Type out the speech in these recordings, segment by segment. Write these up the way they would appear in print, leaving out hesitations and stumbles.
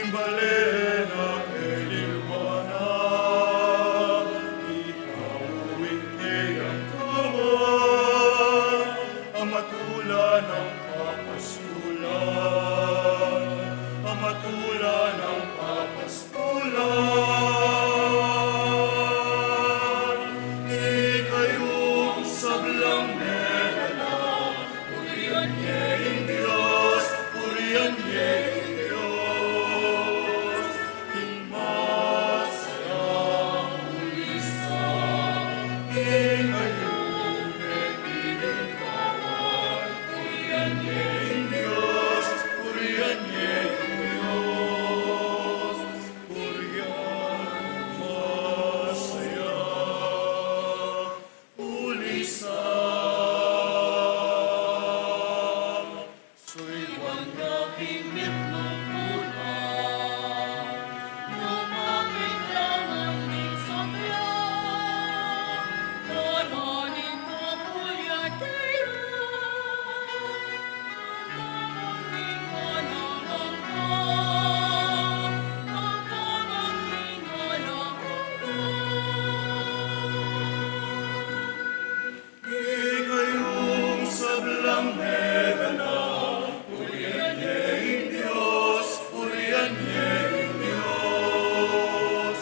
Timbalena elilwana, itawid kayang kawan, ang matula ng papastulan, ang matula ng papastulan. Ikayong sablang merana, purihan niya ang Diyos, purihan niya ang Diyos. Masayang ulisan, ikayong napiling kawan, purihan niya ang Diyos, purihan niya ang Diyos. Purihan masayang ulisan. So'y wanda pingit ng pulang, lumapit lang ang migsakyan, naraning kapulyatean, ang pamangkingan ang pamangkingan. Ikayong sablang merana, purihan niya ang Diyos, purihan niya ang Diyos.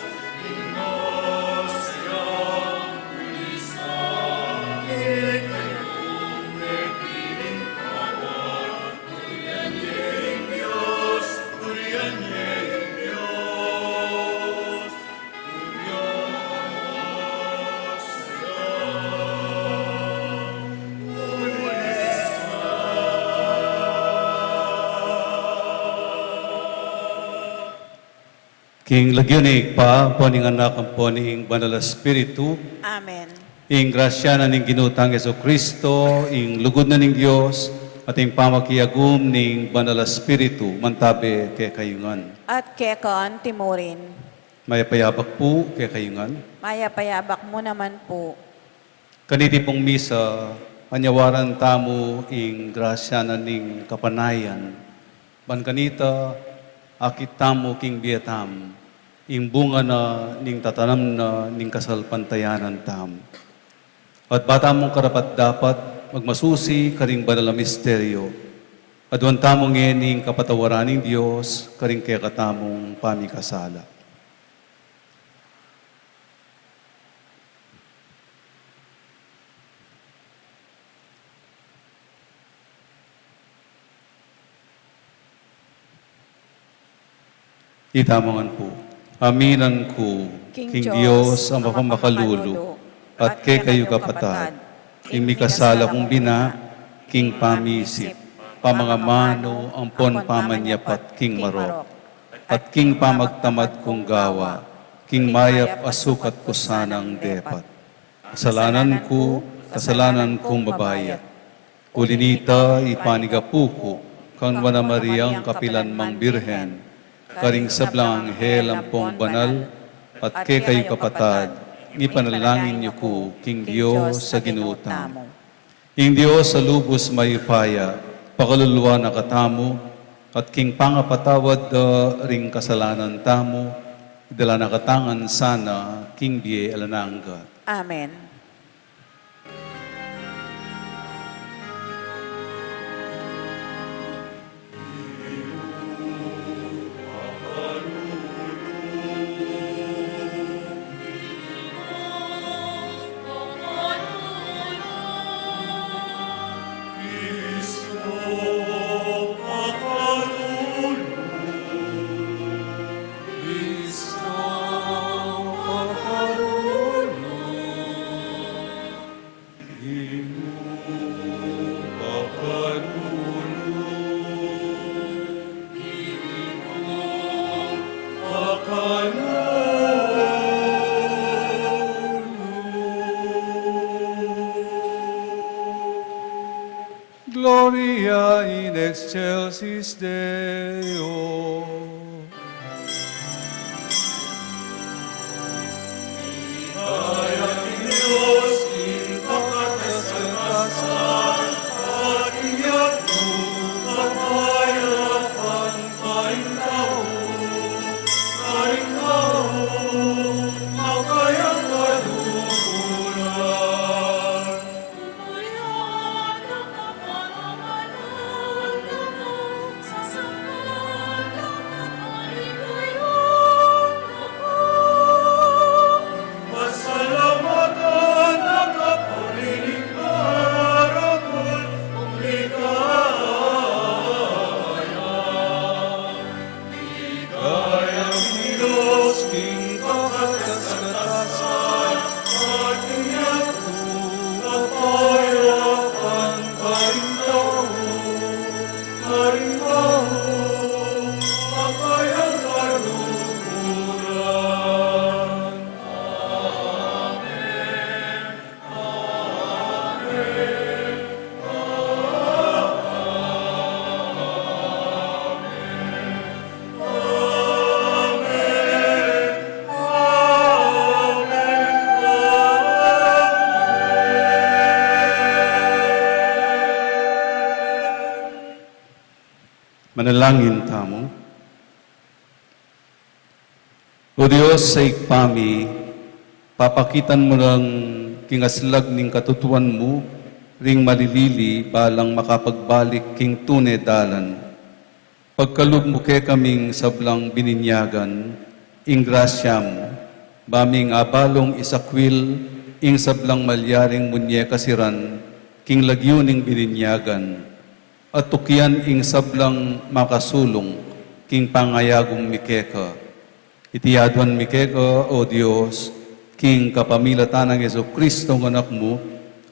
Masayang ulisan, ikayong napiling kawan, purihan niya ang Diyos, purihan niya ang Diyos. King lagyunig pa, poning anak ang poning banal espiritu, Amen. ing grasya na ning ginutang Yeso Kristo, ing lugod na ning Dios, at ing pamakiagum ning banal espiritu, mantabi kay kayungan. At kekon timurin, Mayapayabak po kay kayungan. mayapayabak mo naman po. Kaniti pong misa, panyawaran tamo ing grasya na ning kapanayan. Ban kanita, akit tamo king biyatam, ing bunga na ning tatanam na ning kasalpantayanan tam. At bata mong karapat dapat magmasusi karing banal na misteryo. Adwan tamong ning kapatawaran ng Diyos, karing kaya katamong pamikasala. Itamangan po. Aminan ko, King Diyos, ang mapamakalulu, at kay kayo kapatad, ing mikasala kong bina, King pamisip, pamangamano, ang pon pamanyapat, King marok, at King pamagtamad kong gawa, King mayap asukat ko sanang depat. Kasalanan kong babayat. Kulinita ipanigapuko, kan wana Mariang kapilan mang birhen, karing sablang anghel ang pong banal, at kay kayo kapatad, ipanalangin niyo ko, King Diyos sa ginutam. King Diyos sa lubos mayupaya, pakaluluwa na katamo, at King pangapatawad ring kasalanan tamo, idala nakatangan sana, King Biye alanangga. Amen. Gloria in excelsis Deo. Kapayapan, karintaw, karintaw, makayang kaluluran. Manalangin tamo. O Diyos, sa ikpami, papakitan mo lang kingaslag ning katutuan mo, ring malilili, balang makapagbalik king tunay dalan. Pagkalub mo ke kaming sablang bininyagan, ing grasya mo, baming abalong isakwil, ing sablang malyaring munye kasiran, king lagyo ning bininyagan, at tukyan ing sablang makasulong, king pangayagong mikeka. Itiyaduan mikeka, O Diyos, king kapamilatan ng Yeso Kristo ng anak mo,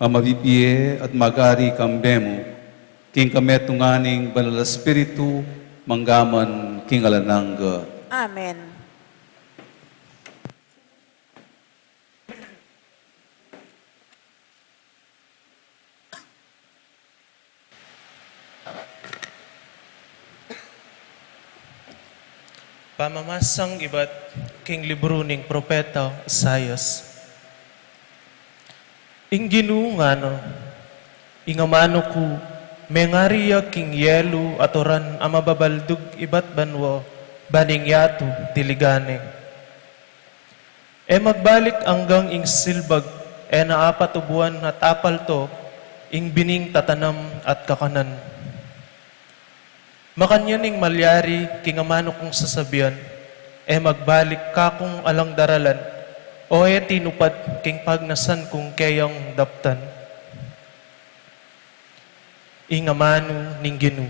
ang mabibiye at magari kambe mo, king kametunganing banal espiritu, manggaman king alanangga. Amen. Pamamasang iba't king libro ning propeta Isaias. Ing ginungano, ingamano ko, mengariya king yelo atoran amababaldug iba't banwa, baning yato diligane. E magbalik anggang ing silbag, e naapatubuan at apal to, ing bining tatanam at kakanan. Makanyaning malyari, kingamano kong sasabihan, e magbalik ka kung alang daralan, o e tinupad king pagnasan kong kayang daptan. Ingamano ning Ginoo.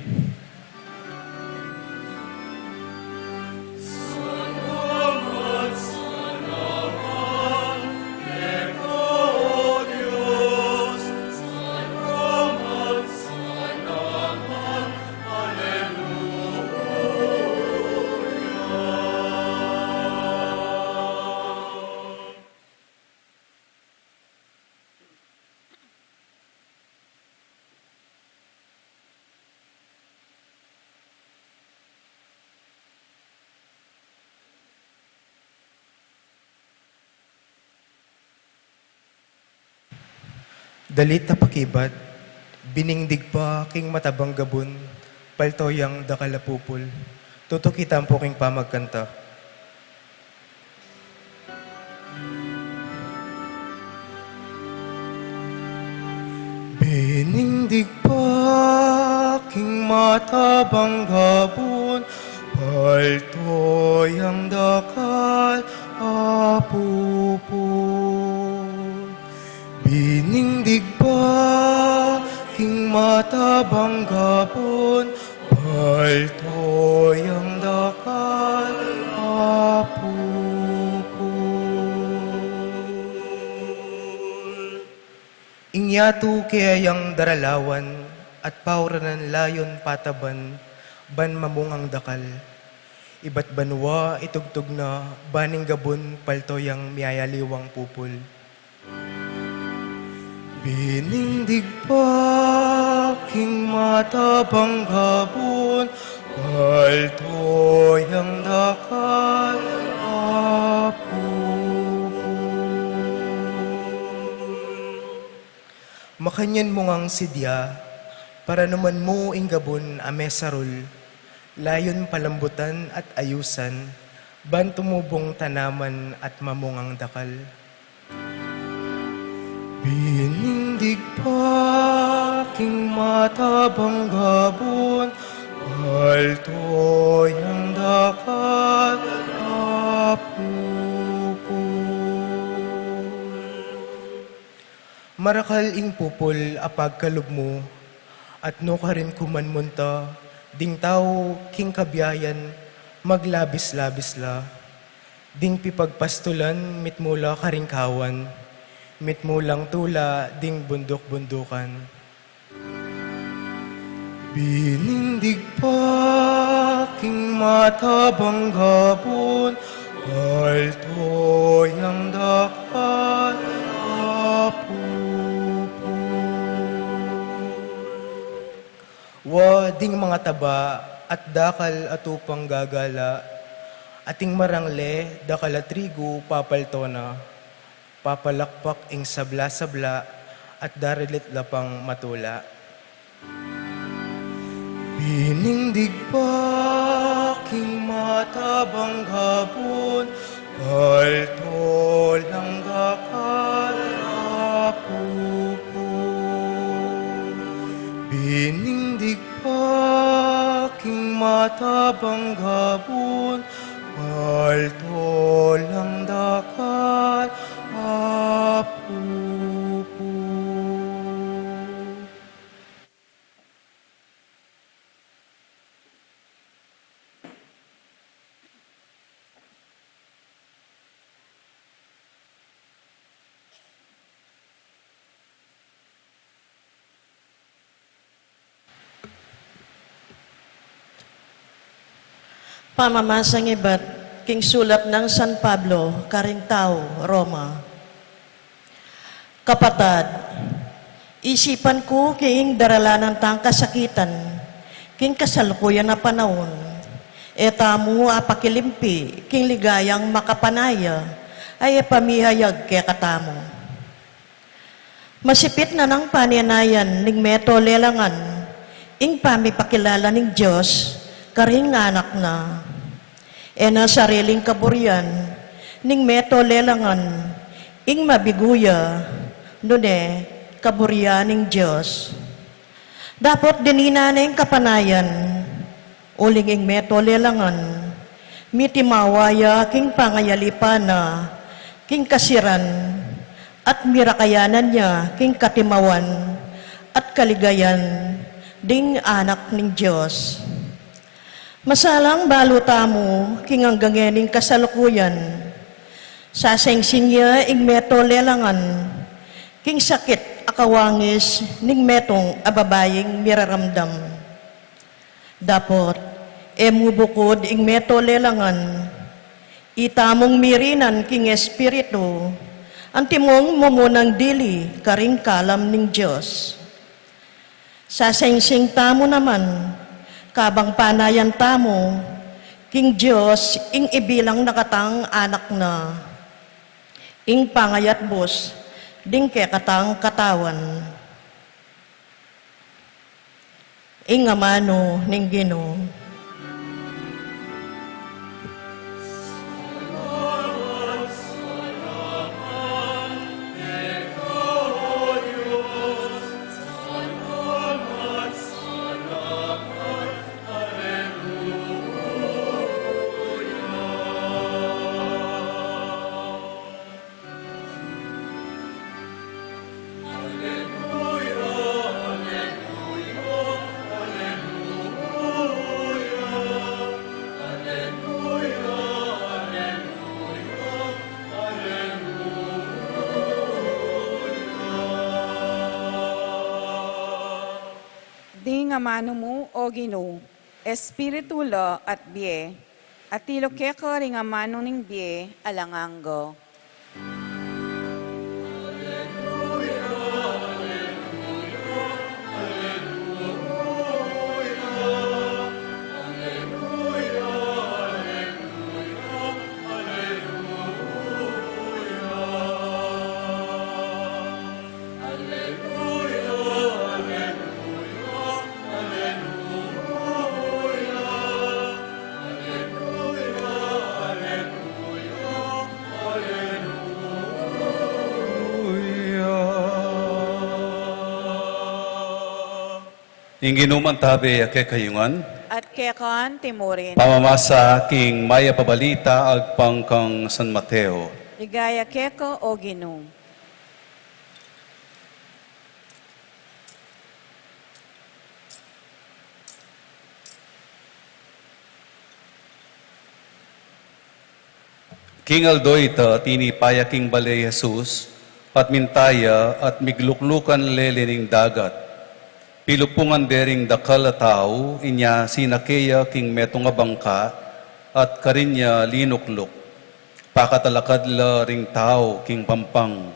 Dalit na pakibat, biningdig pa king matabang gabon, paltoyang dakalapupul, tutukitan po king pamagkanta. Biningdig pa king matabang gabon, paltoyang dakal apupul. Binindig pa king matabang gapon, paltoyang dakal apupul. Ingyatu kayang daralawan at pauranan layon pataban, ban mamungang dakal. Iba't banwa itugtog na baning gabon paltoyang miyayaliwang pupul. Binindig pa king matabang gabon, paltoyang dakal apupul. Makanyan mo ngang sidya, para naman mo ing gabon amesarol, layon palambutan at ayusan, ban tumubong tanaman at mamungang dakal. Binindig pa king matabang gabon, paltoyang dakal apupul. Marakal ing pupul apag kalub mo, at no ka rin kumanmunta, ding tao king kabiyayan, maglabis-labis la, ding pipagpastulan mitmula karingkawan, mitmulang tula, ding bundok-bundukan. Binindig pa king matabang gabon, paltoy ang dapat apupo. Wading mga taba at dakal atupang gagala, ating marangle dakal at trigo papaltona, papalakpak ing sabla-sabla at darilit lapang matula. Binindig pa king matabang hapon, paltol ang dakal apupo. Binindig pa king matabang hapon, paltol ang dakal apupo. Pamamasang iba't king sulat ng San Pablo, Carintao, Roma. Kapatad, isipan ko king daralanan tang kasakitan, king kasalukuyan na panahon, etamo apakilimpi, king ligayang makapanaya, ay pamihayag kaya katamo. Masipit na ng paninayan, ning meto lelangan, ing pamipakilala ning Diyos, karing anak na. Na sariling kaburian, ning meto lelangan, ing mabiguya, nune, kaburian ning Diyos. Dapat dinina na ing kapanayan, uling ing meto lelangan, mitimawaya king pangayalipan na, king kasiran, at mirakayanan niya king katimawan, at kaligayan, ding anak ning Diyos. Masalang baluta mo, king hanggangening kasalukuyan, sasengsing niya ing meto lelangan, king sakit akawangis, ning metong ababaying miraramdam. Dapot, emubukod ing meto lelangan, itamong mirinan king espiritu, antimong mumunang dili, karing kalam ning Diyos. Sasengsing tamo naman, kabang panayan tamo, king Diyos, ing ibilang nakatang anak na, ing pangayat bos, ding katang katawan. Ing amano ning Ginoo. Di nga mano mo, o Ginoo, espiritu lo at biye, at tilo keko ring nga mano ning biye, alanganggo. Inginuman tabi ake kayungan, At kekan timurin, pamamasa king maya pabalita agpang kang San Mateo. ligaya keko, o Ginoo. King Aldoy ta tinipaya king balay Jesus, at mintaya at migluklukan lelening dagat. Pilupungan dering dakal a tao, inya sinakeya king metong bangka, at karinya linukluk. Pakatalakad la ring tao king pampang.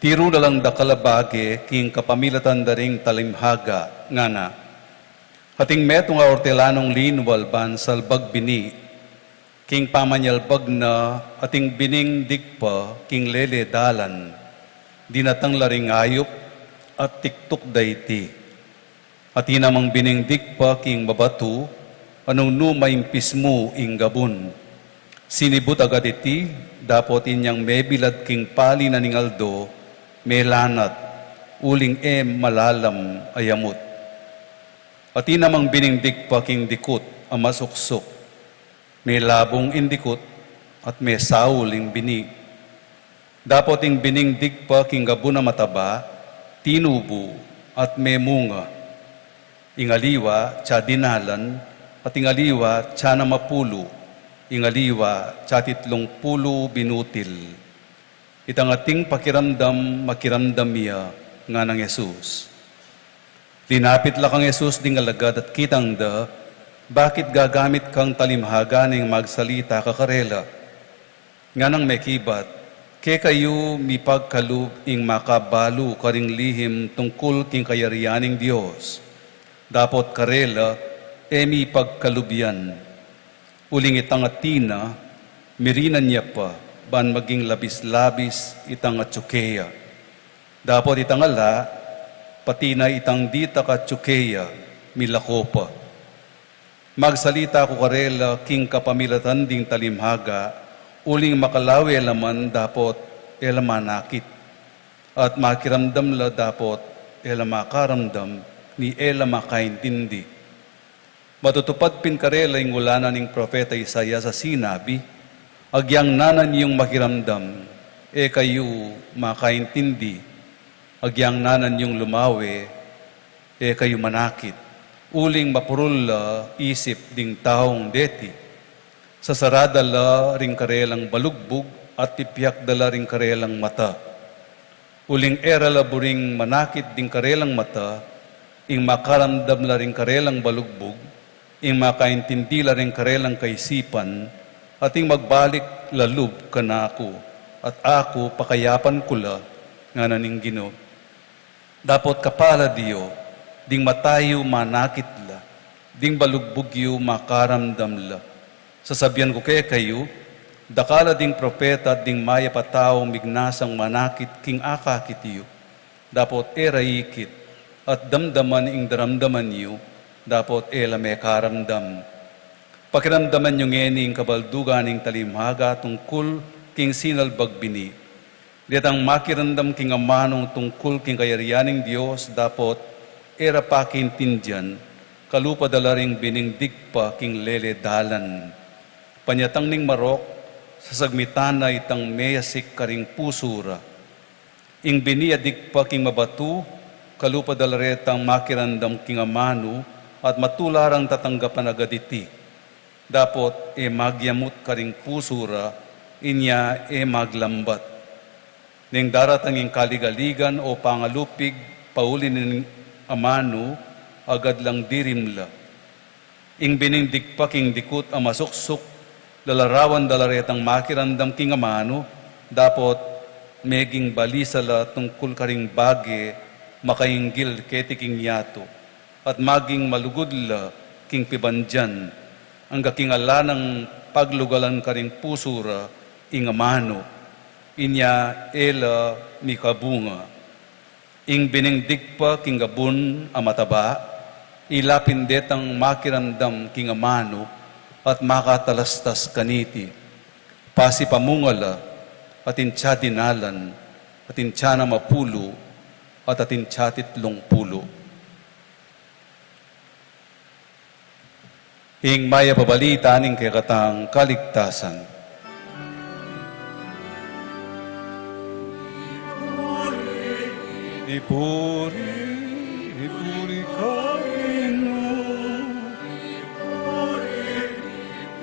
Tiro na lang dakalabage king kapamilatan da ring talimhaga, ngana. Hating metong ortelanong linwal ban salbag bini, king pamanyalbag na ating bining digpa king lele dalan, dinatang laring ayop at tiktok dayti. At inamang bining digpa king babatu, anong numaing pismo ing gabon. Sinibut agad iti, dapot inyang mebilad king pali na ningaldo, melanat, uling malalam ayamot. At inamang binindig pa king dikot, amasuksok, may labong indikot, at may sauling bini. Dapot ing binindig pa king gabo na mataba, tinubo, at may munga. Ingaliwa, tsa dinalan, at ingaliwa, tsa na mapulo, ingaliwa, tsa 30 binutil. Itang ating pakiramdam, makiramdam niya nga ng Yesus. Linapit la kang Yesus ding alagad at kitang da, bakit gagamit kang talimhaga ng magsalita kakarela? Nga nang may kibat, ke kayo mipagkalub ing makabalo karing lihim tungkol king kayarianing Diyos. Dapot karela, mipagkalubyan. Uling itang atina, mirinan niya pa, ban maging labis-labis itang atsukeya. Dapot itang ala, pati na itang dita ka tsukeya, milako pa. Magsalita ko karela, king kapamilatan ding talimhaga, uling makalawe laman dapot elamanakit. At makiramdam la dapot elamakaramdam, ni elamakaintindi. Matutupad pin karela ing ulanan ng propeta Isaya sa sinabi, agyang nanan yung makiramdam, kayo makaintindi. Agyang nanan yung lumawe, kayo manakit. Uling mapurul isip ding taong deti. Sa sarada la ring karelang balugbog at tipiyak dala ring karelang mata. Uling era la buring manakit ding karelang mata, ing makaramdam la ring karelang balugbog, ing makaintindi la ring karelang kaisipan, at ing magbalik lalub ka na ako, at ako pakayapan ko la nga naning Ginoo. Dapot kapala diyo, ding matayo manakit la, ding balugbog yu makaramdam la. Sasabihan ko kayo, dakala ding propeta ding maya pataong mignasang manakit king akakit yu. Dapot erayikit, at damdaman ing daramdaman yu, dapot may karamdam. Pakiramdaman yung ngening kabaldugan ing talimhaga tungkol king sinalbag bini. Ditang makirandam king amanong tungkol king kayarianing Diyos, dapot era pakintindyan, kalupadalaring biningdigpa king lele dalan. Panyatang ning marok, sasagmitana itang meyasik karing pusura. Ing biniadigpa king mabatu, kalupadalaretang makirandam king amano, at matularang tatanggapan agad iti. Dapot magyamut karing pusura, inya maglambat. Ning daratanging kaligaligan o pangalupig, paulin ng amano, agad lang dirimla. Ing binindigpa king dikut amasuksok, lalarawan dalaretang makirandam king amano, dapot meging balisala tungkol karing bage, makainggil keti king yato, at maging malugudla king pibandyan, ang gaking ala ng paglugalan karing pusura, ing amano, inya mikabunga. Ing biningdigpa king gabun amataba, ilapindetang makirandam king amano, at makatalastas kaniti. Pasi pamungala, at intsa dinalan, at intsa na mapulo, at intsa 30 pulo. Ing maya pabalita ning kekatang kaligtasan. Ipuri ka Panginoon.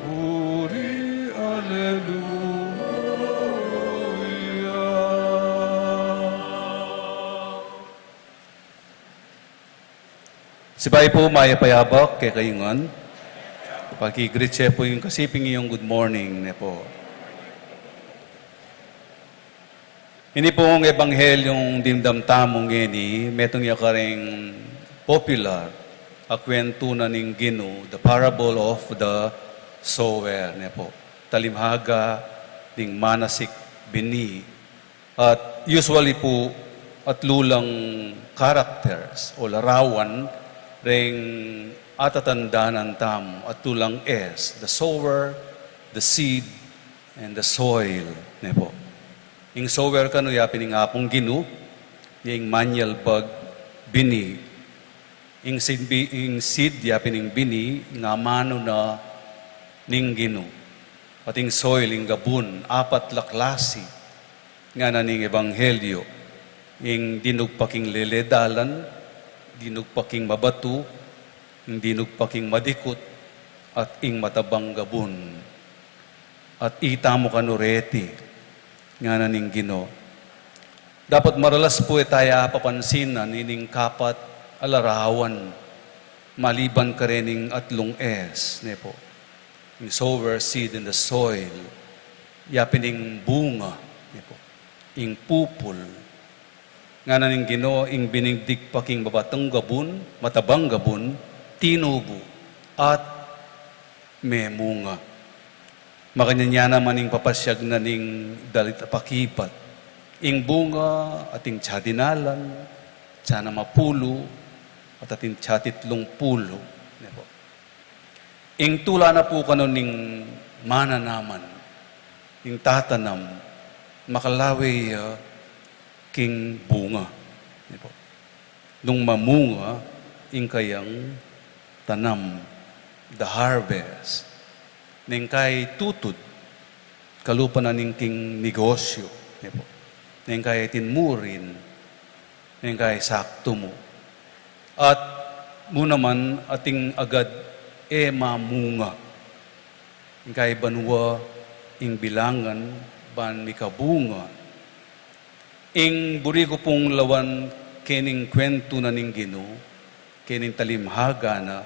Puri, Alleluia. Sibay po maya payabak kay kayungan. Pag-greet siya po yung kasiping yung good morning ne po. Ini po ang ebanghelyong dimdam tamong ini, metong yakaring popular, akwento na ning Gino, the parable of the sower ne po. Talimhaga, ding manasik, bini. At usually po, at lulang characters o larawan, ring atatandaan tamo at tulang es, the sower, the seed, and the soil. Ne po. Ing sower kano yapin ing apong Gino, yung manual bag bini. Ing seed yapin ing bini, nga mano na ning Gino. At ing soil, ing gabun, apat laklasi, nga na ning ebanghelyo. Ing dinugpaking leledalan, dinugpaking mabatu, ing dinugpaking madikot, at ing matabang gabun. At ita mo kanureti, nga na ning Gino. Dapat maralas po itaya papansinan, ining kapat alarawan, maliban ka rin atlong es, ne po. Yung sower, seed in the soil, yapin ing bunga, ne po. Ing pupul, nga na ning Gino, ing binigdik paking babatang gabun, matabang gabun, tinubo, at memunga. Makanyanya naman ing papasyag na ning dalit pakipat. Ing bunga, ating tsadinalan, tsana mapulo, at ating tsatitlong pulo. Ing tula na po kanon ning mana naman, ing tatanam, makalawi king bunga. Nung mamunga, ing kayang tanam, the harvest, ning kay tutod, kalupa na ning king negosyo, ning kay tinmurin, ning kay sakto mo. At mo naman ating agad mamunga, ning kay banwa, ing bilangan, ban mikabunga, ing buri ko pong lawan kening kwento na ning Gino, kening talimhaga na,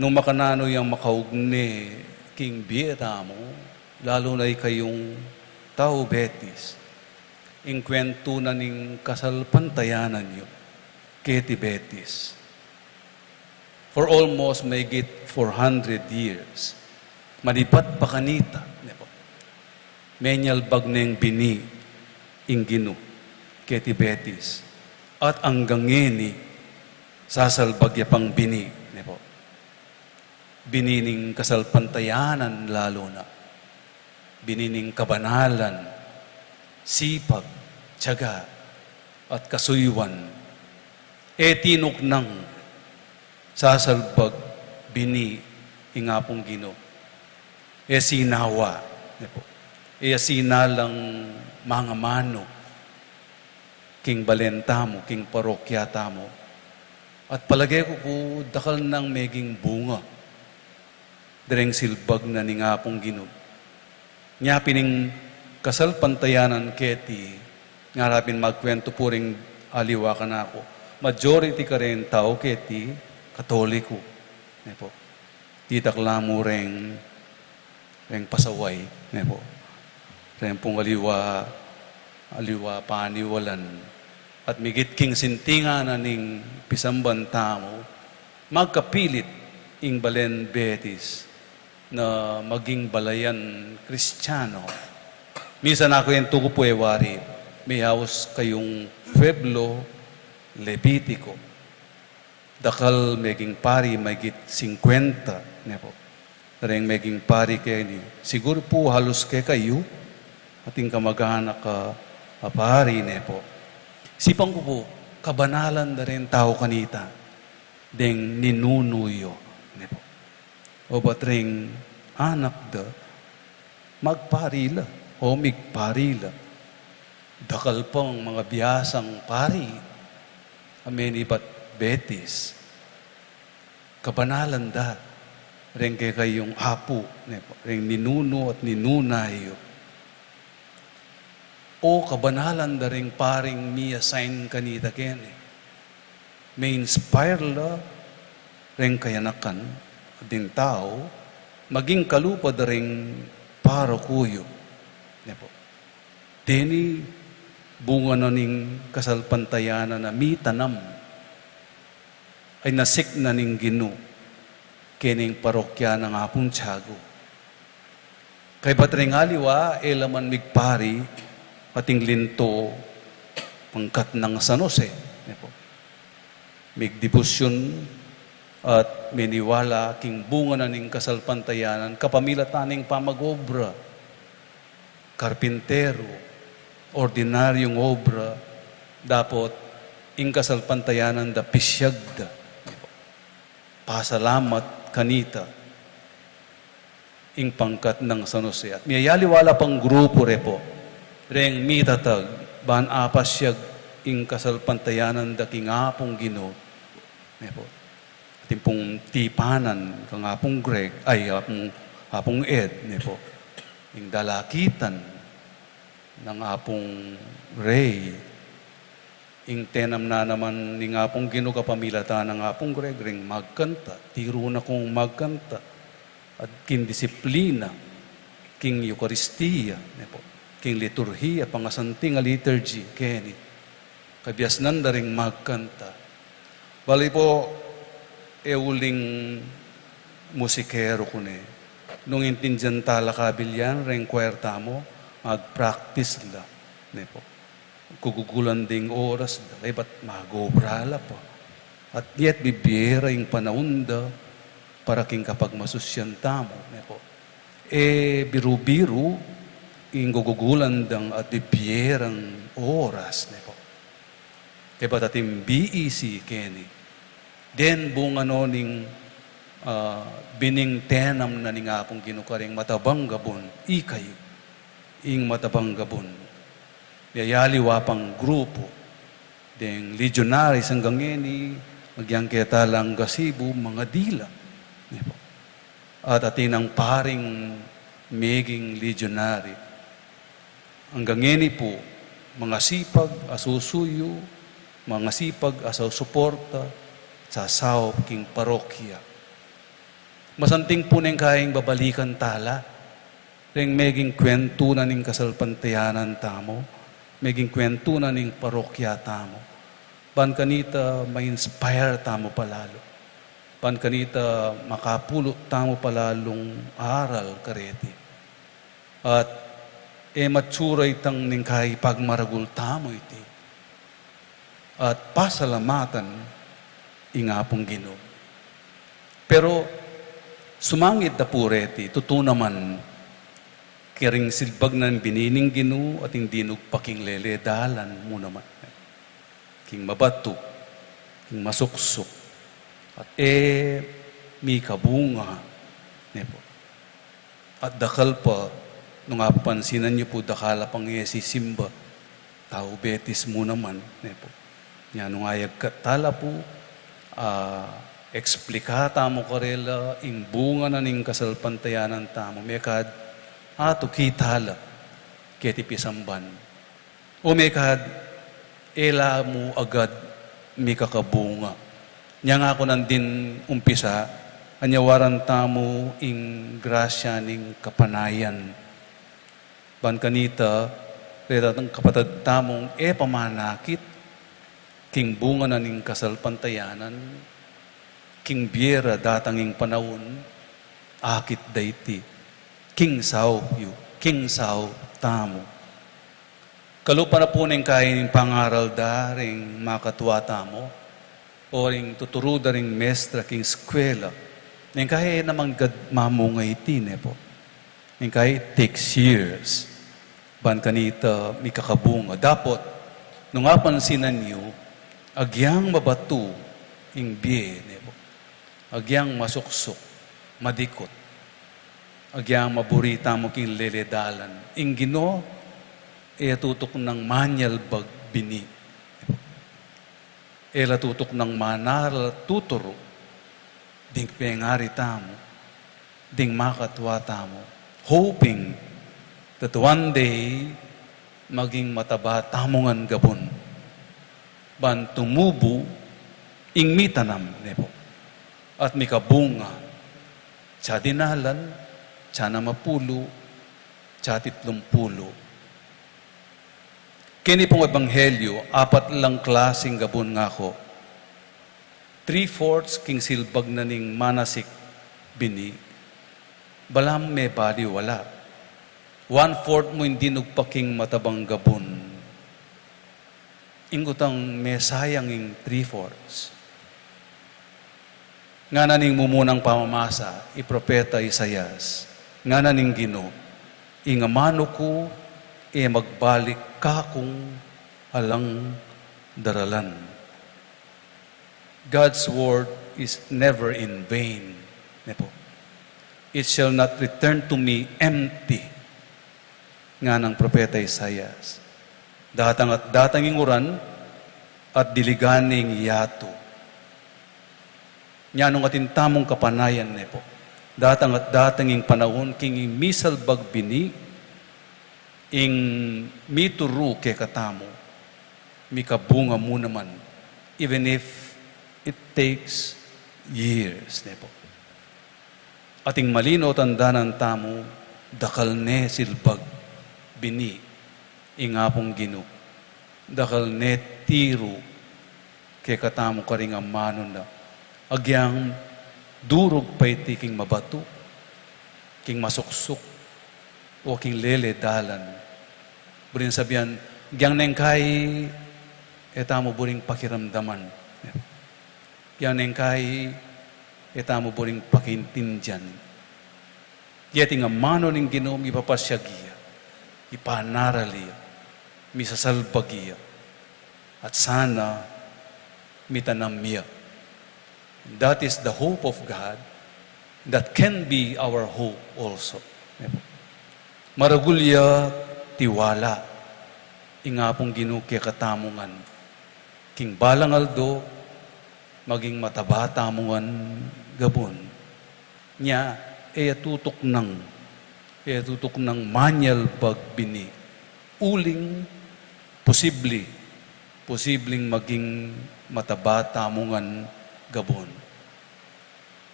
nung makanano yung makaugne king biyeta mo, lalo na kayong tao betis, ing kwento na ning kasalpantayanan nyo, keti betis. For almost may get 400 years, malipat pa kanita, menyal bag neng bini, ing Gino, keti betis, at anggang ngeni, sasalbagya pang bini, ne po. Binining kasalpantayanan lalo na, binining kabanalan, sipag, tiyaga, at kasuywan, tinuknang sasalbag bini, ingapong Gino, sinawa, ne po. Sinalang mga mano, king balenta mo, king parokyata mo. At palagay ko po, dakal ng meging bunga. Direng silbag na ni nga pong Gino. Nya pining kasalpantayanan keti, nga rapin magkwento po rin aliwa ka na ako. Majority ka rin tao keti, katoliko. Ne po. Titakla mo rin pasaway. Ne po. Rin pong aliwa paniwalan. At migit king sintinga na ning pisambanta mo, magkapilit ing balen betis na maging balayan Kristiyano. Minsan ako yung tuko po ewari, may hawas kayong Pueblo Levitico. Dakal meging pari, magit 50. Ne po. Ring meging pari kayo ni. Siguro po halos kayo, ating kamag-anak ka pari ne po. Sipang ko po, kabanalan na rin tao kanita, deng ninunuyo ne po. O ba't ring anak da, magparila o migparila. Dakal pang mga biyasang pari, ameni ba't betis. Kabanalan da, rin kay kayong apo, ne po. Ring ninuno at ninunayo. O kabanalan da rin paring mi-assign kanita kene. May inspire la, ring kayanakan, din tao, maging kalupad ring para kuyo. Nepo. Dini bunga na ning kasalpantayanan na mi tanam ay nasik na ning Gino kining parokya ng apong Tiago. Kay batring aliwa, elaman migpari, pating linto, pangkat ng San Jose. Migdebosyon at miniwala king bunga na ning kasalpantayanan, kapamilataning pamagobra, karpintero, ordinaryong obra, dapat ing kasalpantayanan da pisyagda. Pasalamat kanita ing pangkat ng San Jose. At miyayaliwala pang grupo repo, reng mitatag, ban apasyag ing kasalpantayanan da kingapong Gino. Nepo. At pong tipanan kang apong Greg, ay apong Ed, nepo. Ing dalakitan ng apong Ray, ing tenam na naman ning apong Gino kapamilata ng apong Greg, ring magkanta, tiro na kong magkanta, at king disiplina, king Eucharistia, king liturhiya, pangasanting a liturgy, keni. Kabiasnan na rin magkanta. Bali po, uling musikero ko ne. Nung intindihan tala kabilyan, rin kwerta mo, mag-practice la. Kugugulan ding oras, ba't magobrala pa. At yet, bibiyera yung panahunda, para king kapag masusyan tamo. Biru-biru, ing gugugulan dang at bibiyerang oras. Kaya ba't ating BEC, Kenny? Den bunga no ning bining tenam na ning apong ginukaring matabang gabon, ikay, ing matabang gabon. Yayaliwa pang grupo, deng legionaries hanggang ngeni, magyang kita lang gasibu, mga dila. At atinang paring meging legionary. Hanggang ngeni po, mga sipag asusuyo, mga sipag asaw suporta, sa sao king parokya. Masanting po neng kaing babalikan tala, ring meging kwento na ning kasalpantayanan tamo, meging kwento na ning parokya tamo. Pan kanita ma-inspire tamo palalo. Pan kanita makapulot tamo palalong aral kareti. At matsura itang ning kay pagmaragul tamo iti. At pasalamatan ingapong Gino. Pero sumangit na pureti, totoo naman kiring silbag ng binining Gino at hindi nagpaking lele dalan mo naman. King mabato, king masuksok, at mi kabunga. Nepo. At dakal pa, nung apansinan niyo po, dakala pang sisimba, tao betis mo naman. Nepo. Yan, nung ayag katala po, eksplikata mo karela, ing bunga na ning kasalpantayanan tamo, mekad, ato kitala, ketipisamban. O mekad, ela mo agad, mi kakabunga. Nya nga ako nandin umpisa, anyawaran tamo ing grasya ning kapanayan. Ban kanita, redatang kapatad tamong pamanakit, king bunga na ning kasalpantayanan, king biera datanging panahon, akit dayti, king sao yu, king sao tamo. Kalupa na po ning kain pangaral da, ring makatwa tamo, o ring tuturo da ring mestra, king eskwela, ning kaya namang mamungay tine po. Ning kaya takes years, ban kanita mikakabunga. Dapat, nung apansinan niyo, agyang mabato, ing biye, po. Agyang masuksok, madikot. Agyang maburita mo king leledalan. Ing Gino, tutok ng manyal bag bini. Ela tutok ng manaral tuturo, ding pengari tamo, ding makatwa tamo, hoping that one day, maging mataba tamongan gabon, ban tumubo, ing mitanam, nepo. at mikabunga. Tsa dinalan, tsa na mapulo, tsa 30. Kini pong ebanghelyo, 4 lang klaseng gabon nga ko. 3/4 king silbag na ning manasik bini. Balam may bali wala. 1/4 mo hindi nagpaking matabang gabon. Ingutang may sayang ing 3/4. Nga naning mumunang pamamasa, ipropeta Isayas, nga naning Gino, ingamano ko, magbalik ka kung alang daralan. God's word is never in vain. Nepo. It shall not return to me empty. Nga ng propeta Isayas. Datang at datang inguran at diliganing yato. Nyanong atin tamong kapanayan nepo. Datang at datang ing panahon king misal bagbini ing mituru ke katamo. Mikabunga mo naman. Even if it takes years nepo. Ating malino tandanan tamo dakal ne silbag bini ingapong Gino. Dakal ne tiro ke katamo karing amano na. Agyang durog pa iti king mabato, king masuksok, o king lele dalan. Burin sabihan, agyang nengkay, etamo buring pakiramdaman. Agyang nengkay, etamo buring pakintindyan. Yeti nga mano ning Ginom ipapasyagiya, ipanaraliya, misasalbagiya, at sana mitanamiya. That is the hope of God. That can be our hope also. Maragulya, tiwala. Ingapong ginuki katamungan. King balangaldo, maging mataba tamungan gabon. Nya, tutok ng manyal bagbini. Uling, posibleng maging mataba tamungan gabon.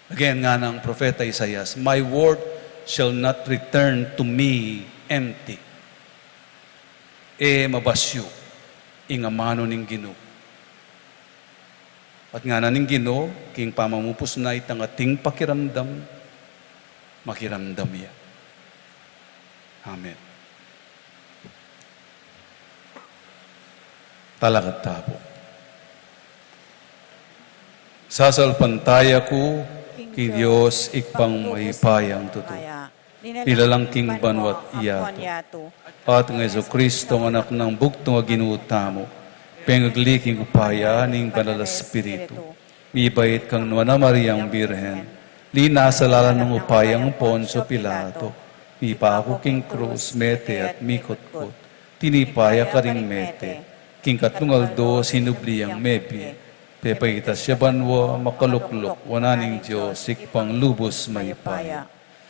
Again nga ng propeta Isayas, my word shall not return to me empty. Mabasyo, ingamano ning Gino. At nga na ning Gino, king pamamupos na itang ating pakiramdam, makiramdam niya. Amen. Talagad tabo. Sasalpantaya ko, king Diyos, ikpang mahipayang tuto. Nilalang king banwat iyato. At ng Yesu Kristo, ang anak ng bugtong aginutamo, pengagliking upaya ning banal na Espiritu. Mibait kang Nuana Mariang Birhen, linasalaan ng upayang Ponso Pilato, mipako king krus, mete at mikotkot, tinipaya ka ring mete, king katungaldo, sinubliang mebi, pepaitas siya banwa, makaluklok, wananing Diyos, ikpang lubos mahipaya.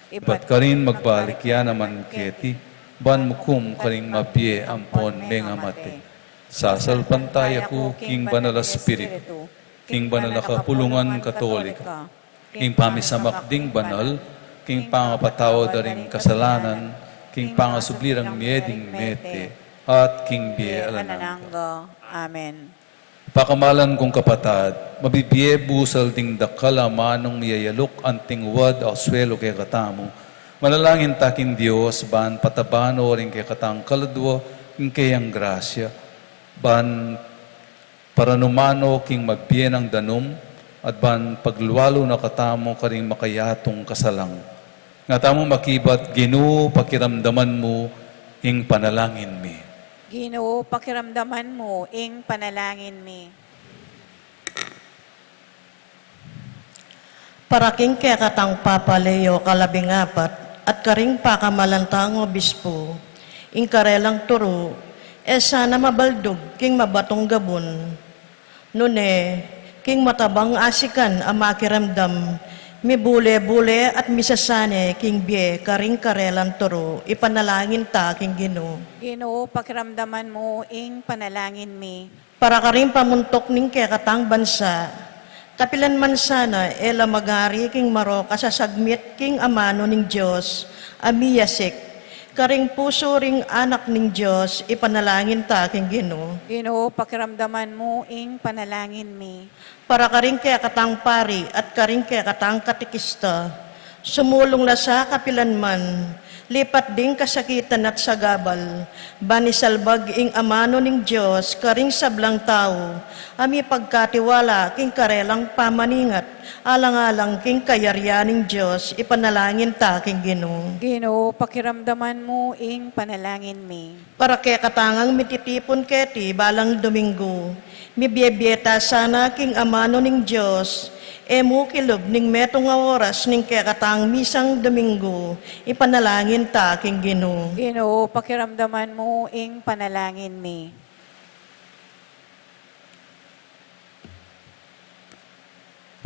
Iba't ka rin magbalik yan naman keti, ban mukum ka rin mabye ampon mengamate. Sasalpantaya ko, king banal Espiritu, king banal na kapulungan katolika, king pamisamakding banal, king pangapatawa daring kasalanan, king pangasublirang mieding mete, at king bie alananggo. Amen. Pakamalan kong kapatad, mabibiye busal ding dakala manong miyayalok anting wad o swelo kay katamo. Manalangin takin Diyos, ban patabano rin kay katang kaladwa, king kayang grasya. Ban paranumano king magbiye ng danom, at ban pagluwalo na katamo karing makayatong kasalang. Nga tamo makibat, Ginoo, pakiramdaman mo, ing panalangin mi. Ginoo, pakiramdaman mo, ing panalangin mi. Paraking kaya katang Papa Leo kalabing apat at karing pakamalantang obispo, ing karelang turo, sana mabaldog king mabatong gabon. Nune, king matabang asikan ang makiramdam, mi bule-bule at misasane king bie karing karelang turo, ipanalangin ta king Ginoo. Ginoo, pakiramdaman mo, ing panalangin mi. Para karing pamuntok ning kaya katang bansa, Kapilan man sana, ela magari king maroka sa sagmit king amano ning Diyos, amiyasik, karing puso ring anak ning Diyos, ipanalangin ta king Ginoo. Ginoo, pakiramdaman mo ing panalangin mi. Para karing kaya katang pari at karing kaya katang katikista, sumulong na sa kapilan man, lipat ding kasakitan at sagabal, banisalbag ing amano ning Diyos, karing sablang tao, ami pagkatiwala king karelang pamaningat, alang-alang king kayaryaning Diyos, ipanalangin ta king Ginoo. Ginoo, pakiramdaman mo ing panalangin mi. Para kaya katangang mititipon keti balang Domingo, mibiyebyeta sana king amano ning Diyos, emu kilob ning metong nga oras ning kaya katang misang Domingo, ipanalangin ta king Ginoo. Ginoo, pakiramdaman mo ing panalangin mi.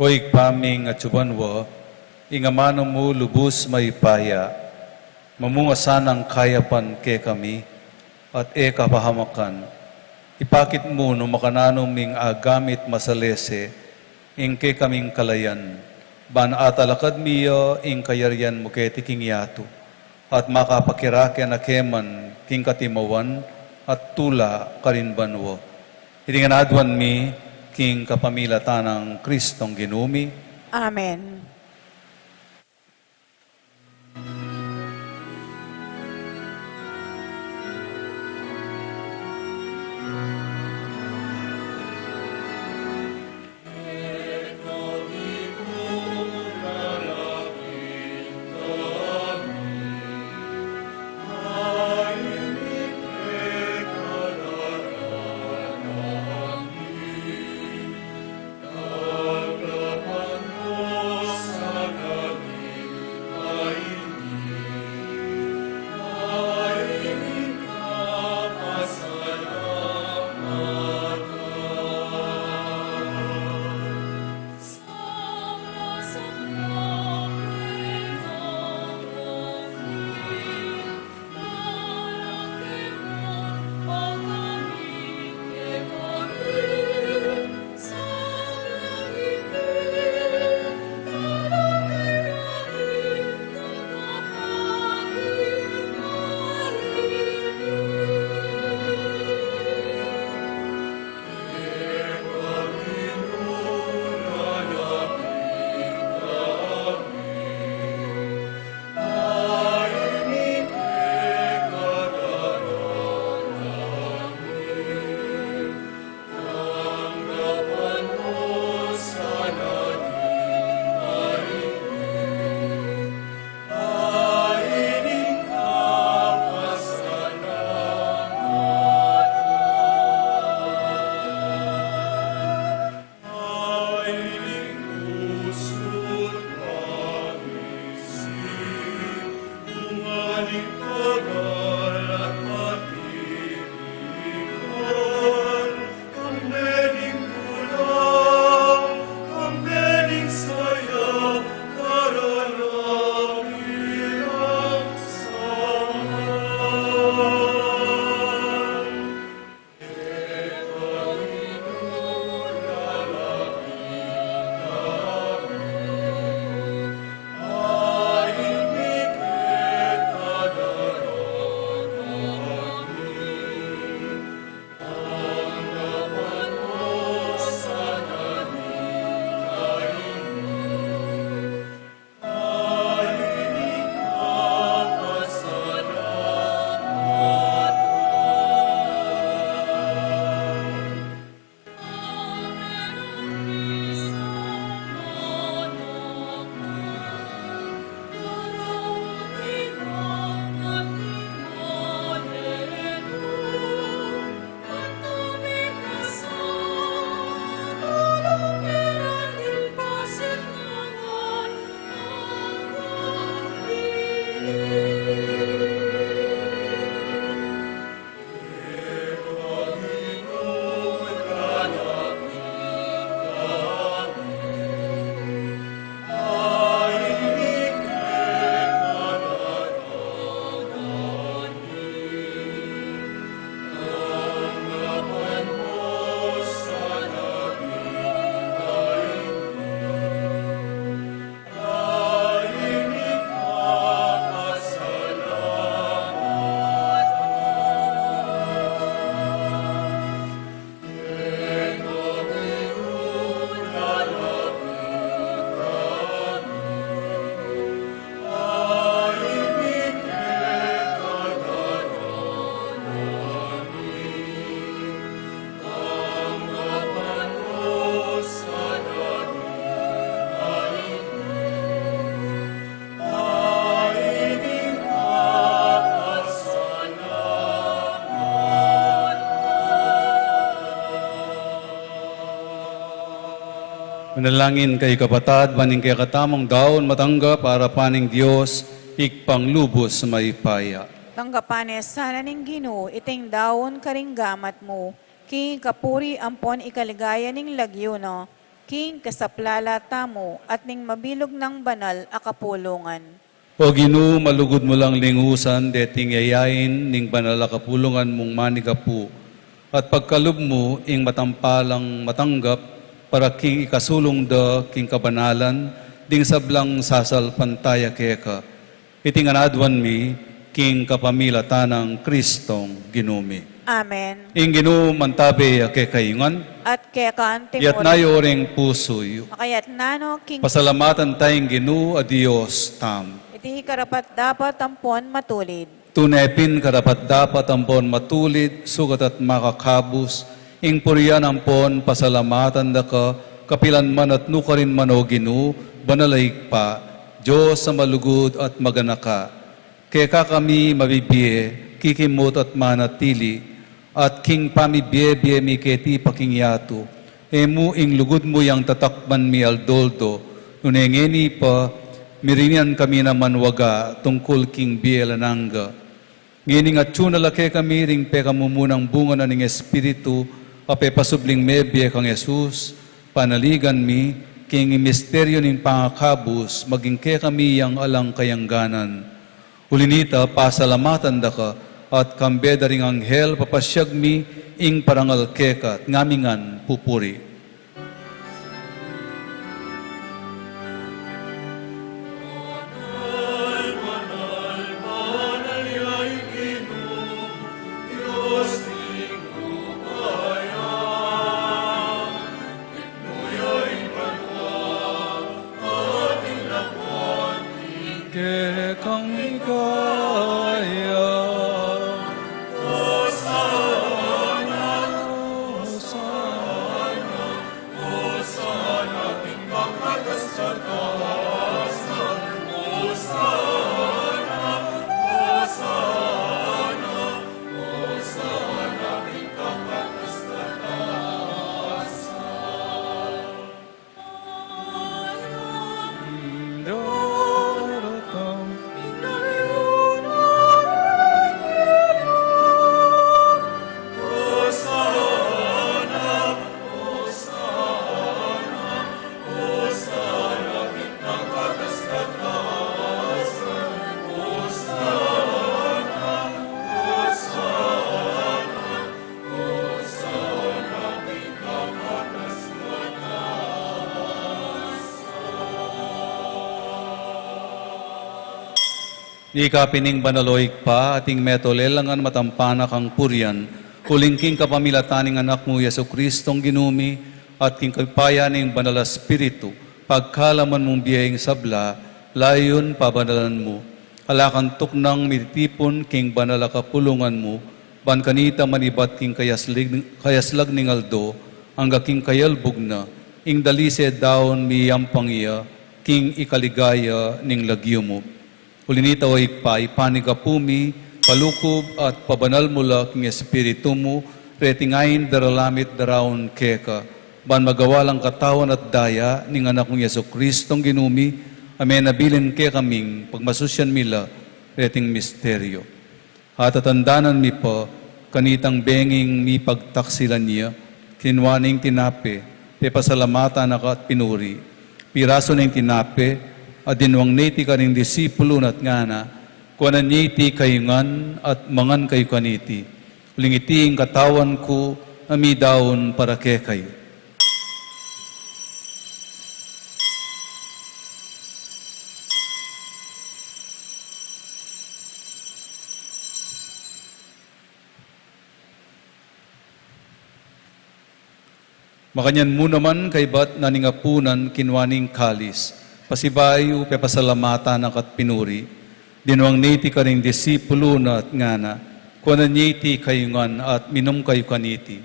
Hoy paming at subanwo, ingamano mo lubos may paya, mamunga sanang kayapan ke kami, at kapahamakan. Ipakit mo no makanano ming agamit masalese, ing ke kaming kalayan, ban atalakad miyo ing kayaryan mo ke tiking yato, at makapakiraken na keman king katimawan, at tula karinbanwo. Hiringanadwan mi, king kapamilatan ng Kristong Ginumi. Amen. Manalangin kay kapatad, maning kay katamang daon matangga para paning Diyos, ikpang lubos may paya. Tanggapan sana ning Ginoo, iting daon karing gamat mo, king kapuri ampon ikaligaya ning lagyo no, king kasaplala tamo, at ning mabilog ng banal akapulungan. O Ginoo, malugod mo lang lingusan, deting yayain, ning banal akapulungan mong manigapu, at pagkalub mo, ing matampalang matanggap, para king ikasulong da, king kabanalan, ding sablang sasal pantaya keka. Iting anadwan mi, king kapamila tanang Kristong Ginumi. Amen. Ing Ginoo mantabe kekayungan, At kekaan yat timor, na yoring pusoy. makayat nano, king Pasalamatan tayong Ginoo a Dios tam. iti karapat dapat tampon matulid. Tunepin karapat dapat ampon matulid, sugat at makakabus, ing puriyan ampon pasalamatan da ka, kapilan man at nukarin man o Ginoo, banalaig pa, Diyos sa malugod at maganaka. Kaya kami mabibiye, kikimot at manatili, at king pamibiye-biye mi keti pakingyato, emu ing lugod mo yang tatakban mi aldoldo, nunengeni pa, mirinian kami naman waga, tungkol king bielananga. Ngining at laki kami ring pekamumunang bunga na ning Espiritu, ape pasubling mebye kang Jesus, panaligan mi, king misteryo ning pangakabus, maging ke kami yang alang kayangganan. Ulinita, pasalamatan da ka, at kambeda ring anghel, papasyag mi, ing parangal kekat, ngamingan pupuri. Kekang ikaya, Di kapining banaloik pa, ating metolelangan matampana kang puryan, kulingking kapamilataning anak mo, Yesu Kristong Ginumi, at king kapaya ning banal Espiritu, pagkalaman mong biyayeng sabla, layon pabanalan mo. Alakan tuknang mitipon king banal kapulungan mo, ban kanita manibat king kayaslag ning aldo, angga king kayalbog na, ing dalise daon miyampang iya, king ikaligaya ning lagyo mo. Ulinita o ipanigapumi, palukob at pabanal mula king Espiritu mo, retingayin daralamit daraon keka, ban magawalang katawan at daya, ning anak kong Yesu Kristong Ginumi, amen nabilin ke kaming, pagmasusyan mila, reting misteryo. At atandanan mi pa, kanitang benging mi pagtaksilan niya, kinwaning tinape, te pasalamatan at pinuri, piraso ng tinape, at dinwang niti ka rin disipulo at ngana, kuwanan niti kayungan at mangan kayo kaniti. Uling iti ang katawan ko, amidaon para ke kayo. Makanyan mo naman kay bat naningapunan kinwaning kalis, pasibayo pepasalamatan at pinuri, dinwang niti ka rin disipulo na at ngana, kuwanan niti kayungan at minom kayo kaniti.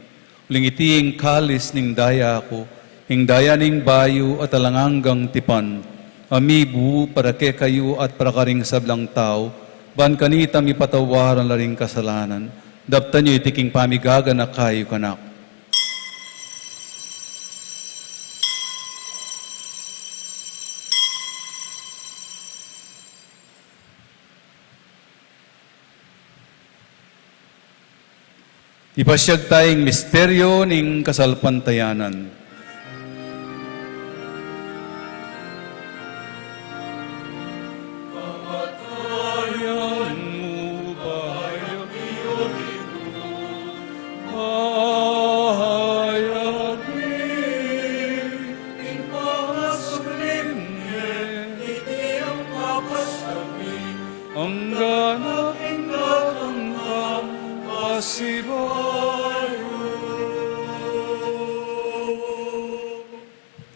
Uling iti ang kalis ning daya ako, ing daya ning bayo at alanganggang tipan, amibu para ke kayo at para karing sablang tao, ban kanita mi patawaran laring kasalanan, daptan nyo itiking pamigaga na kayo kanak. Ipasyag tayong misteryo ning kasalpantayanan. Kamatayan mo bayang hayagin, ing mga sublim niya, iti ang papasyabi, ang ganap ing datang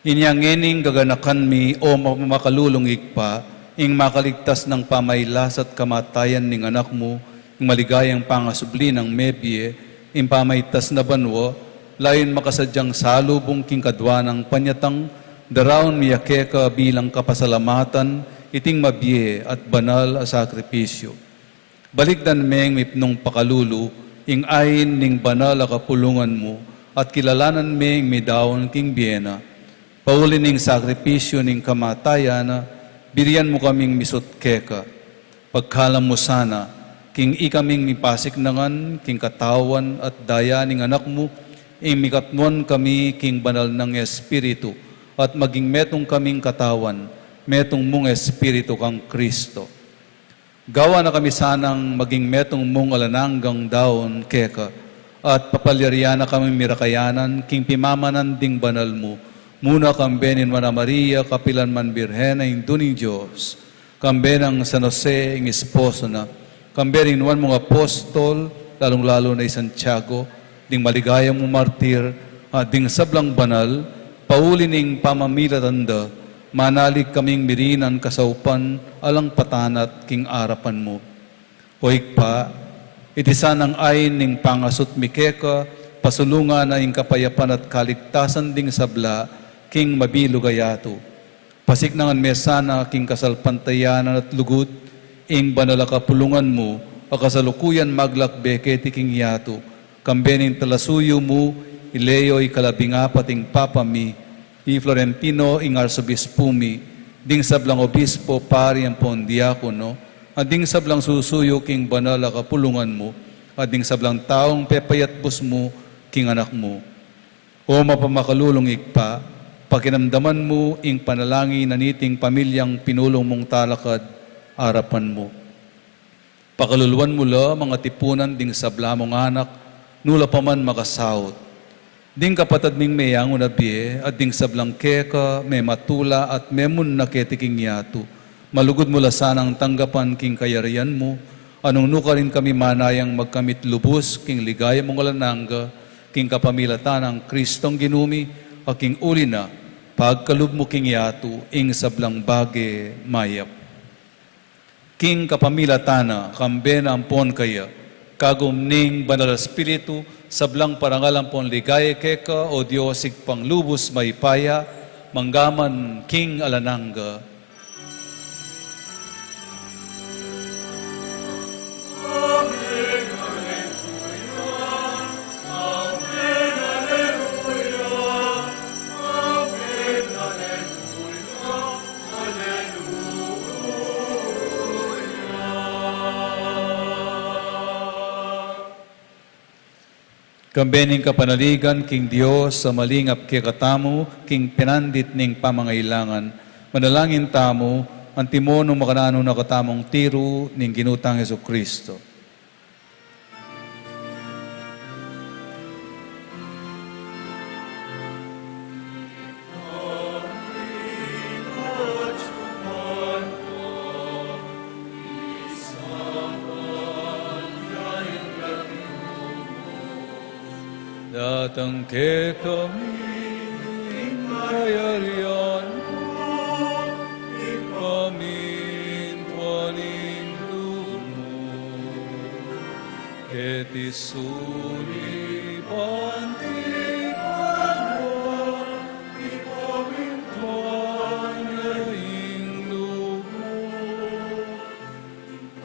Inyang ining gaganakan mi o makalulungig pa, ing makaligtas ng pamaylas at kamatayan ning anak mo, ing maligayang pangasubli ng mebye, ing pamaytas na banwo, layon makasadyang salubong king kadwa ng panyatang, daraon miyakeka bilang kapasalamatan, iting mabye at banal a sakripisyo. Balikdan meng mipnong pakalulu, ing ayin ning banal a kapulungan mo, at kilalanan meng midaon king biyena. Pauli ning sakripisyo ning kamatayan, biriyan mo kaming misot keka. Pagkalam mo sana, king ikaming mipasik nangan, king katawan at daya ning anak mo, ing mikatnuan kami king banal ng Espiritu, at maging metong kaming katawan, metong mong Espiritu kang Kristo. Gawa na kami sanang maging metong mong alananggang daon keka, at papalyarian na kami mirakayanan, king pimamanan ding banal mo, muna kambenin man Maria, kapilan man Birhena, ing duning Diyos, kamben ang San Jose, ing esposo na, kambenin wan mong apostol, lalong-lalo na Santiago, ding maligayang mong martir, at ding sablang banal, pauli ning pamamilatanda, manalig kaming mirinan kasaupan, alang patanat king arapan mo. Hoik pa, iti sanang ayin ning pangasot mikeka, pasulungan na ing kapayapan at kaligtasan ding sabla, king mabilugayato. Pasik nangan mesana king kasalpantayanan at lugut, ing banala kapulungan mo, akasalukuyan maglakbe keti king yato, kambening talasuyo mo, ileyo'y kalabingapat ing papami, i Florentino ing arsobispumi, ding sablang obispo pari ang pondiakono, at ding sablang susuyo king banala kapulungan mo, at ding sablang taong pepayatbus mo, king anak mo. O mapamakalulungig pa, pakinamdaman mo ing panalangin na niting pamilyang pinulong mong talakad, arapan mo. Pakaluluan mo la mga tipunan ding sabla mong anak, nula pa man makasahot. Ding kapatad ming mayang unabie, at ding sablang keka, may matula at memun na ketiking yato. Malugod mo la sanang tanggapan king kayarian mo, anong nuka rin kami manayang magkamit lubos, king ligaya mong alananga, king kapamilatan ng Kristong ginumi, aking uli na, pagkalub mo king yato, ing sablang bage mayap. King kapamilatana, kambena ampon kaya, kagumning banal espiritu, sablang parangalan pon ligaya keka, o Diyosig panglubos maypaya, manggaman king alananga. Kambening kapanaligan, king Diyos, sa malingap kay katamu, king pinandit ning pamangailangan. Manalangin tamo, ang timono makanano na katamong tiro, ning ginutang Heso Kristo. Datang ke kami, kayarian mo, ipamintuanin lumo, keti suni pantikan mo, ipamintuanin lumo,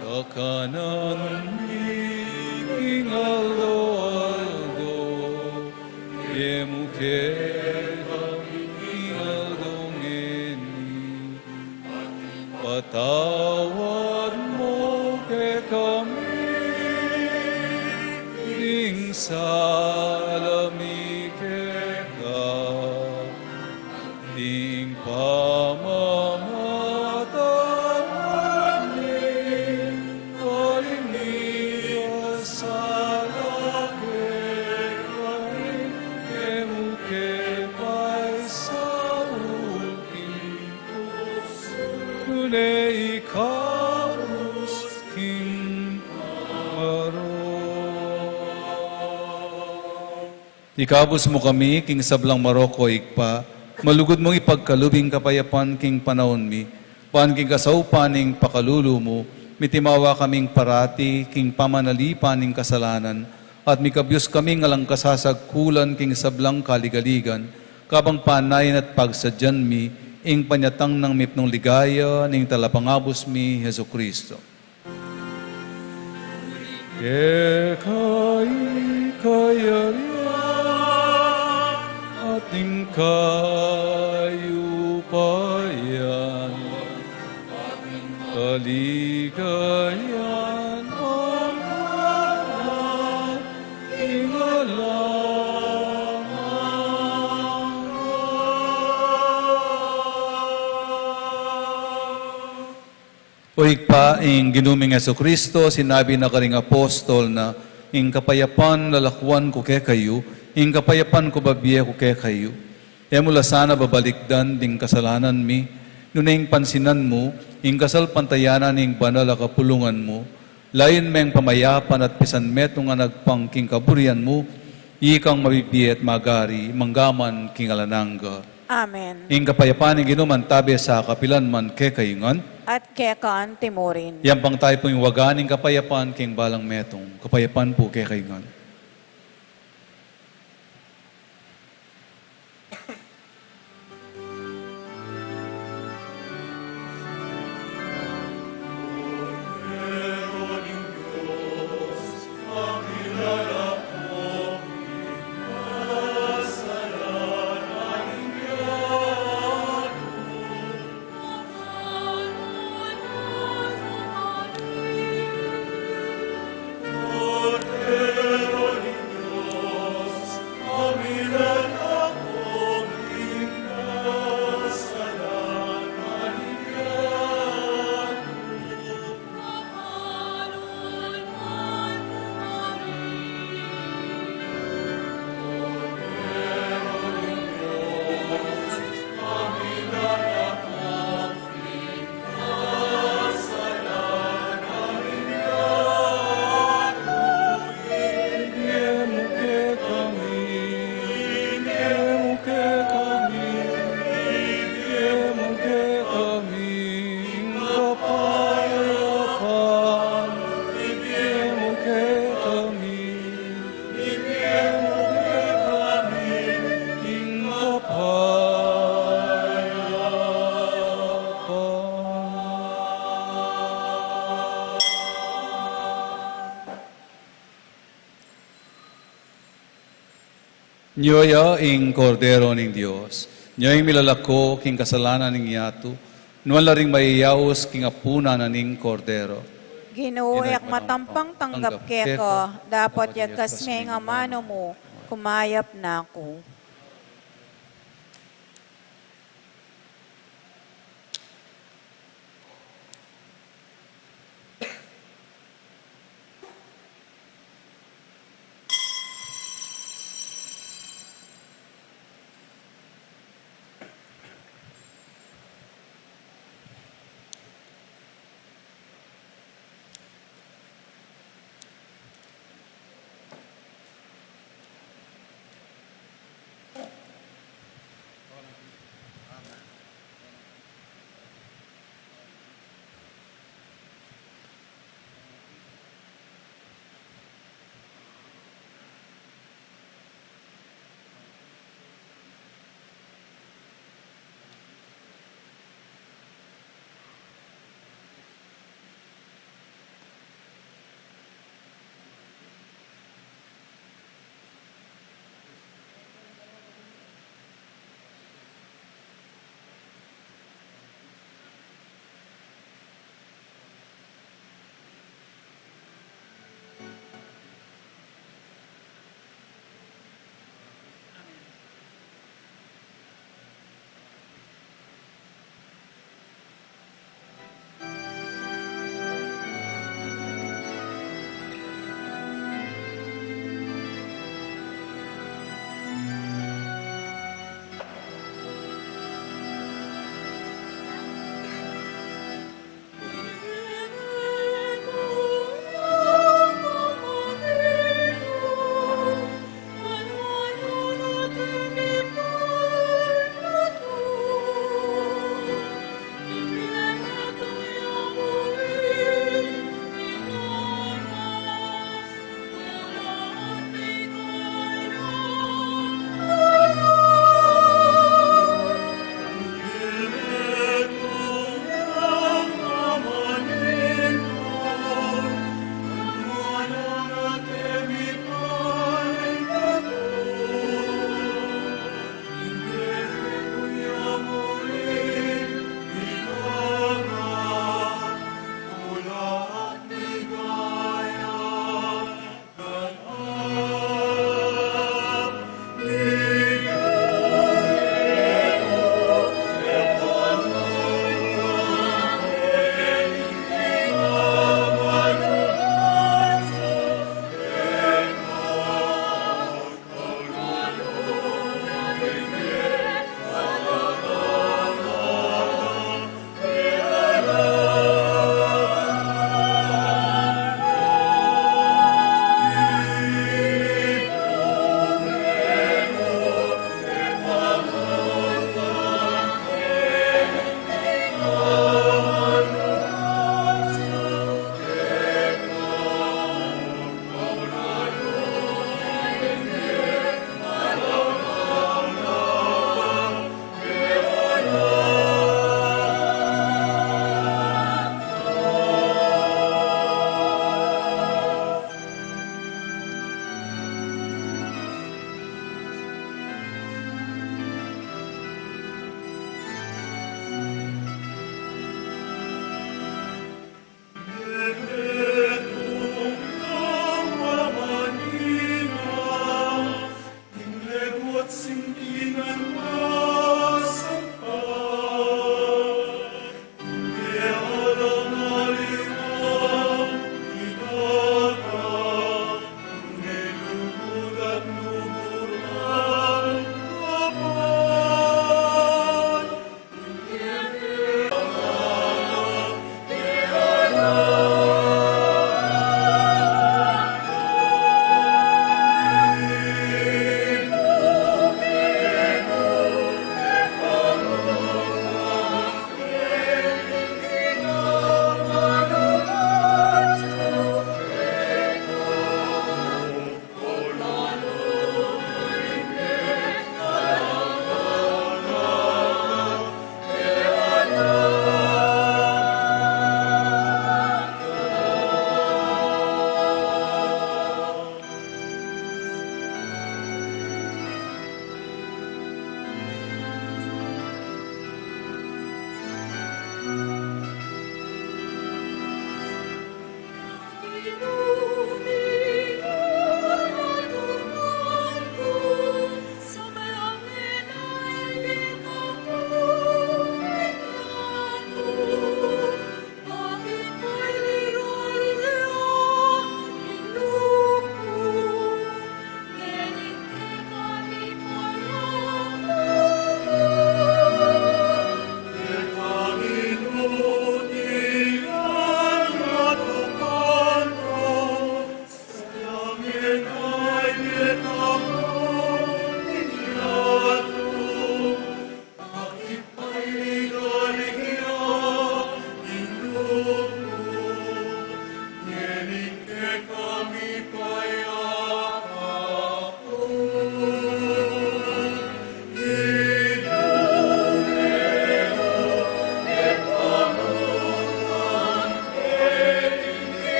kakanan ni Aldo, patawad mo kay kami, ing sa ing pamamatay ni Kaliniya sa laki kay kemuke pay sa ulking tunay ikarus king Ikabos mo kami, king sablang Maroko, ikpa. Malugod mong ipagkalubing kapayapan, king panahon mi. Paan king kasaupaning pakalulu mo. Mitimawa kaming parati, king pamanalipan ning kasalanan. At mikabyos kaming alang kasasagkulan, king sablang kaligaligan. Kabang panayan at pagsadyan mi, ing panyatang ng mipnong ligaya, ning talapangabos mi, Heso Kristo. Kayarian ating kayupayan, ating kaligayan, ang Uig pa, ing ginuming Yesu Kristo, sinabi na karing apostol na, ing kapayapan lalakwan ko kay kayo, ing kapayapan ko babiye ko kay kayo. E mula sana babalikdan ding kasalanan mi, nuning pansinan mo, ing kasal pantayanan ing banal a kapulungan mo, layon meng pamayapan at pisan metong nga nagpang king kaburian mo, ikang mabibiye at magari, manggaman king alananga. Amen. Ing kapayapan ing ginuman tabi sa kapilan man kay kayungan, At kekaan timurin. yan pang tayo po yung waganing kapayapaan king balang metong. Kapayapaan po kay kayungan. Nyoya ing kordero ning Dios, nyoy milalako king kasalanan ning yato, nuan laring maiyaos king apuna na ning kordero. Ginuuyak matampang tanggap keko, dapat yagas may nga mano mo, kumayap na ako.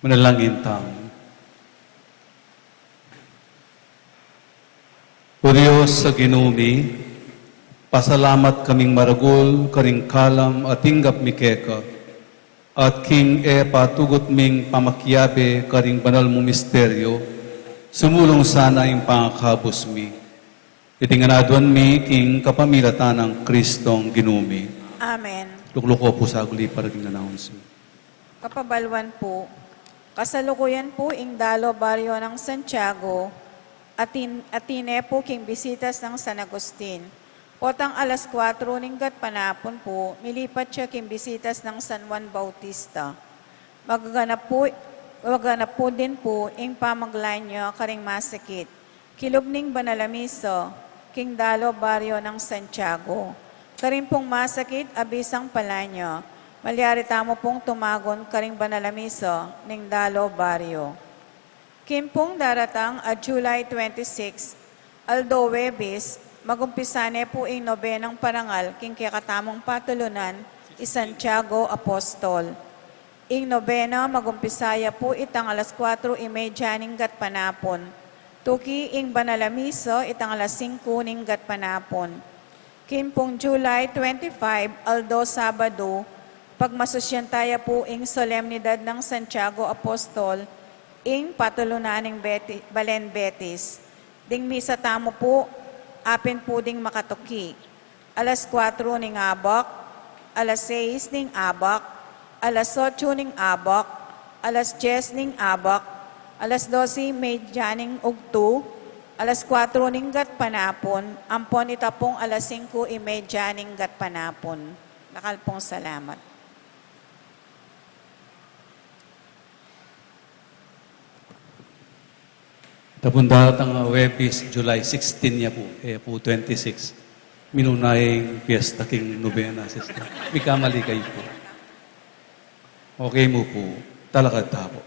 Manalangin tayo. O Diyos sa ginumi, pasalamat kaming maragol, karing kalam at tinggap mikeka, at king patugot ming pamakyabe karing banal mo misteryo, sumulong sana yung pangakabos mi. Itinganaduan mi king kapamilatan ng Kristong ginumi. Amen. Lukluko po sa aguli para king announce mi. Kapabalwan po, kasalukuyan po ing dalo baryo ng Santiago, atine po king bisitas ng San Agustin. Potang alas 4 gat panapon po, milipat siya king bisitas ng San Juan Bautista. Magaganap po din po ing pamaglain niyo karing masakit. Kilubning banalamiso, king dalo baryo ng Santiago. Karing pong masakit, abisang palanyo. Malyari tamo pong tumagon karing banalamiso, ning dalo baryo. Kim pong daratang at July 26, Aldo Webis, magumpisane po ing nobenang parangal king kakatamong patulunan, Santiago Apostol. Ing nobena magumpisaya po itang alas 4:30 ning gat panapon. Tuki ing banalamiso itang alas 5 ning gat panapon. Kim pong July 25, Aldo Sabado, pagmasusyantaya po ing solemnidad ng Santiago Apostol, ing patulunan ng Balen Betis. Ding misa tamo po, apin po ding makatuki. Alas 4 ning abak, alas 6 ning abak, alas 8 ning abak, alas 10 ning abak, alas 12 medya ning ugto, alas 4 ning gat panapon, ampon itapong alas 5:30 ning gat panapon. Nakalpong salamat. Tapunda tang Webis, July 16 niya po, po 26. Minunayang piyesta king novena, sister. May kamali kayo po. Okay mo po, talakad tapo.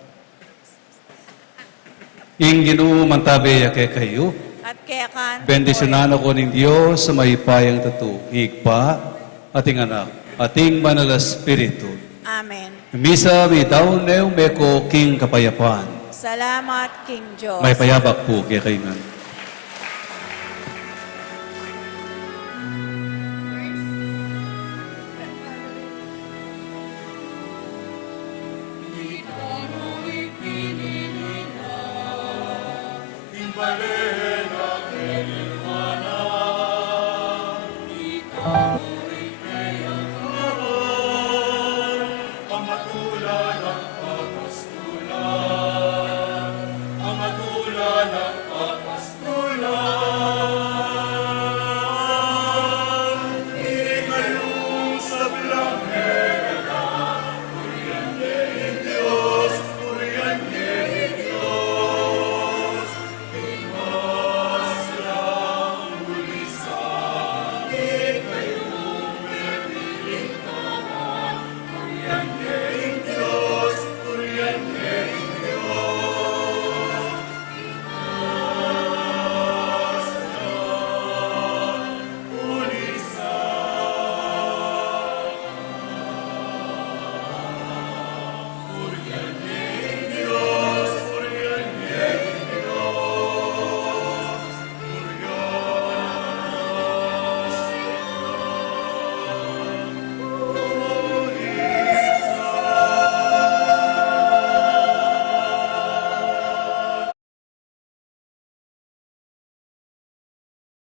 Ing Ginoo mantabe yake kayo, At kaya kan, bendisyonan ako ng Diyos sa maipayang tatu, higpa, ating anak, ating banal na espiritu. Amen. Misa mi daon na yung meko king kapayapaan. Salamat, King Diyos. May payabak po kaya kayo nga. Imbalena, Hermana,